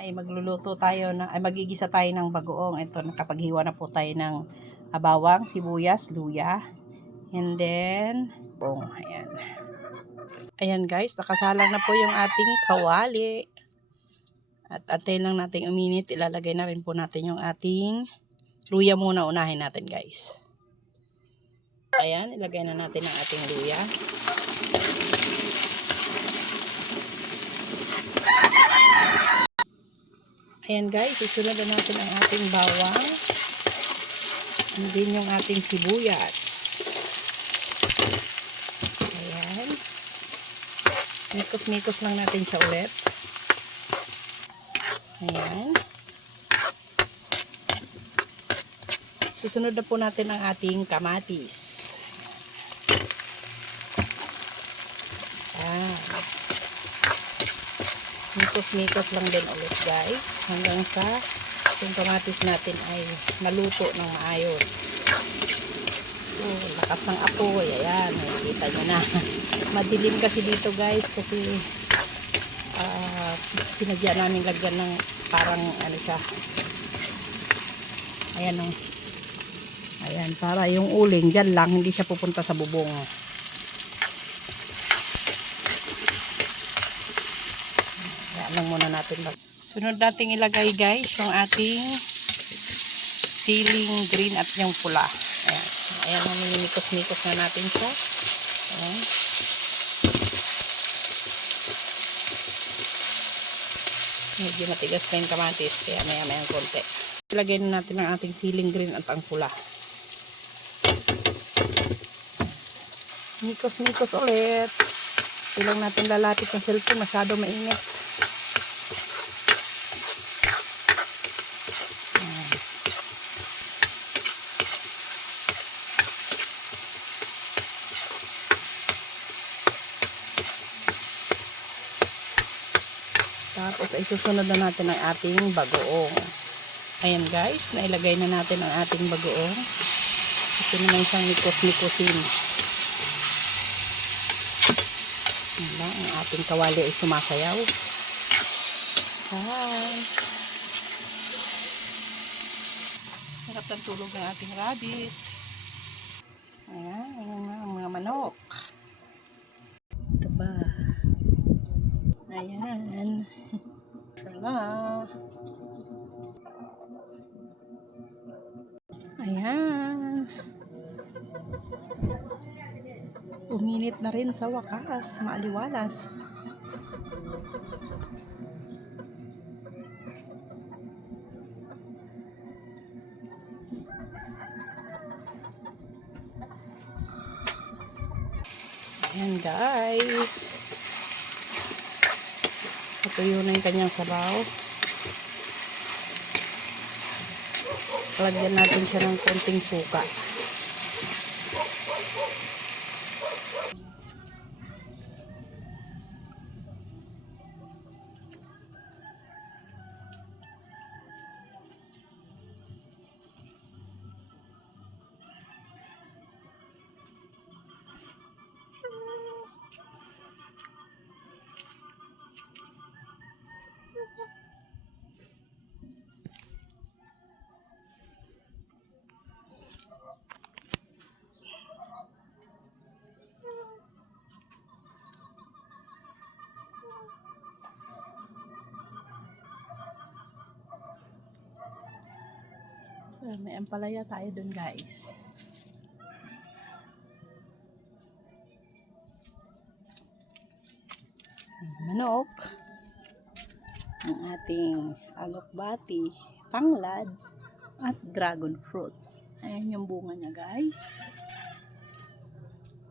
ay magluluto tayo ng, ay magigisa tayo ng bagoong. Ito, nakapaghiwa na po tayo ng bawang, sibuyas, luya, and then ayan. Ayan guys, nakasalang na po yung ating kawali. At antayin lang natin uminit. Ilalagay na rin po natin yung ating luya muna, unahin natin guys. Ayan, ilagay na natin ang ating luya. Ayan guys, isunod na natin ang ating bawang. And din yung ating sibuyas. Ayan. Mikos-mikos lang natin siya ulit. Ayan. Susunod na po natin ang ating kamatis. Ayan. Mikos-mikos lang din ulit guys. Hanggang sa yung kamatis natin ay naluto ng maayos. Lakas ng apoy. Ayan. Nakikita nyo na. Madilim kasi dito guys. Kasi sinadya namin lagyan ng parang ano siya. Ayan o. Ayan. Para yung uling dyan lang. Hindi siya pupunta sa bubong. Lang muna natin. Sunod nating ilagay guys yung ating siling green at yung pula. Ayan. Ayan, mamimikos-mikos na natin siya. Ayan. Medyo matigas pa yung kamatis kaya maya-maya ang konti. Ilagay na natin ang ating siling green at ang pula. Mikos-mikos ulit. Ilang natin lalapit ng cellphone, masyado mainit. Tapos ay susunod na natin ang ating bagoong. Ayan guys, nailagay na natin ang ating bagoong. Ito naman siyang mikos-mikosin. Ayan, ang ating kawali ay sumasayaw. Hi! Sarap ng tulog ng ating rabbit. Ayan, ayan nga ang mga manok. Ito ba? Ayan. Sala. Ayan. Uminit na rin sa wakas. Maaliwalas. Ayan guys. Patuyo na yung kanyang sabaw. Lagyan natin siya ng konting suka. May ampalaya tayo dun guys. Manok. Ang ating alokbati, tanglad, at dragon fruit. Ayan yung bunga niya guys.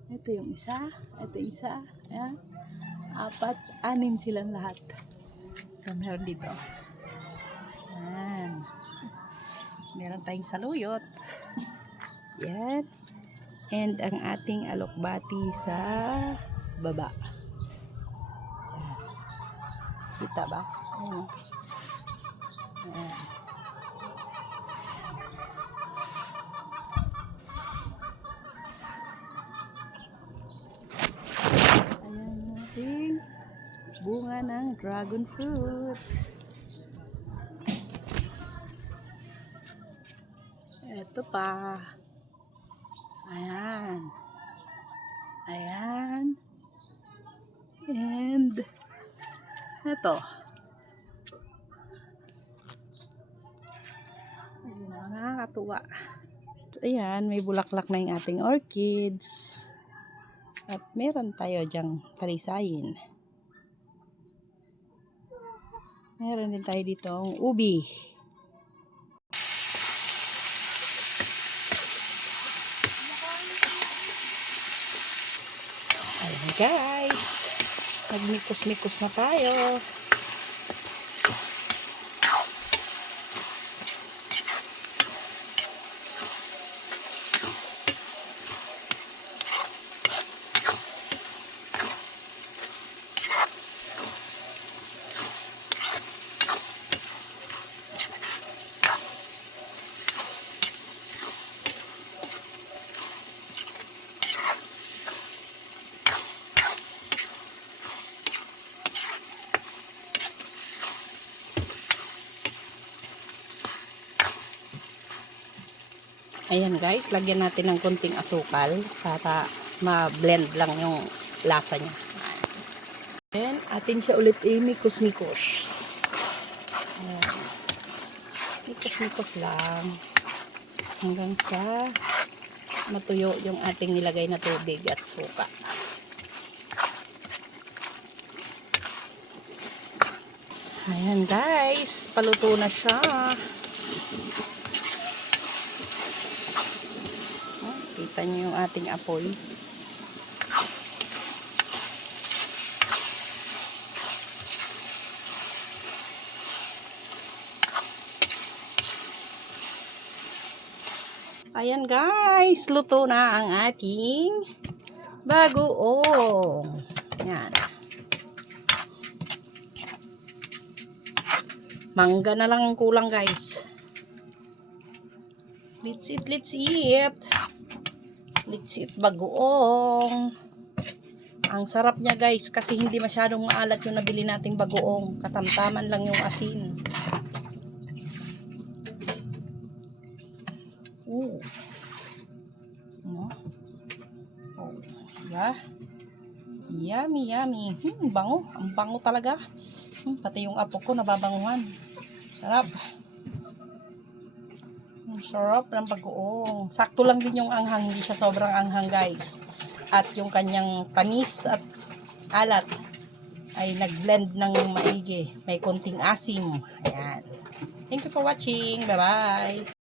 Ito yung isa. Ito yung isa. Ayan. 4, 6 silang lahat. Meron dito. Ayan. Meron tayong saluyot. Yan. And ang ating alokbati sa baba. Yan. Kita ba? Ayan. Ayan. Ayan ating bunga ng dragon fruit. Ito pa. Ayan. Ayan. And ito. Ayun na, nakakatuwa. Ayan, may bulaklak na yung ating orchids. At meron tayo dyang talisayin. Meron din tayo dito ang ubi. Ayan guys. Nagmikos-mikos na tayo. Ayan guys, lagyan natin ng konting asukal para ma-blend lang yung lasa niya. Then, atin siya ulit mikos-mikos. Ayan. Mikos-mikos lang hanggang sa matuyo yung ating nilagay na tubig at suka. Ayan guys, paluto na siya. Kita niyo yung ating apoy. Ayan guys, luto na ang ating bagoong. Ayan. Mangga na lang ang kulang guys. Let's eat, let's eat. Let's eat bagoong. Ang sarap niya guys kasi hindi masyadong maalat yung nabili nating bagoong. Katamtaman lang yung asin. Oh. No? Oh, diba? Yummy, yummy. Bango. Ang bango talaga. Pati yung apo ko nababanguhan. Sarap. Ang sarap ng bagoong. Sakto lang din yung anghang. Hindi siya sobrang anghang guys. At yung kanyang tamis at alat ay nag-blend ng maigi. May konting asim. Ayan. Thank you for watching. Bye-bye.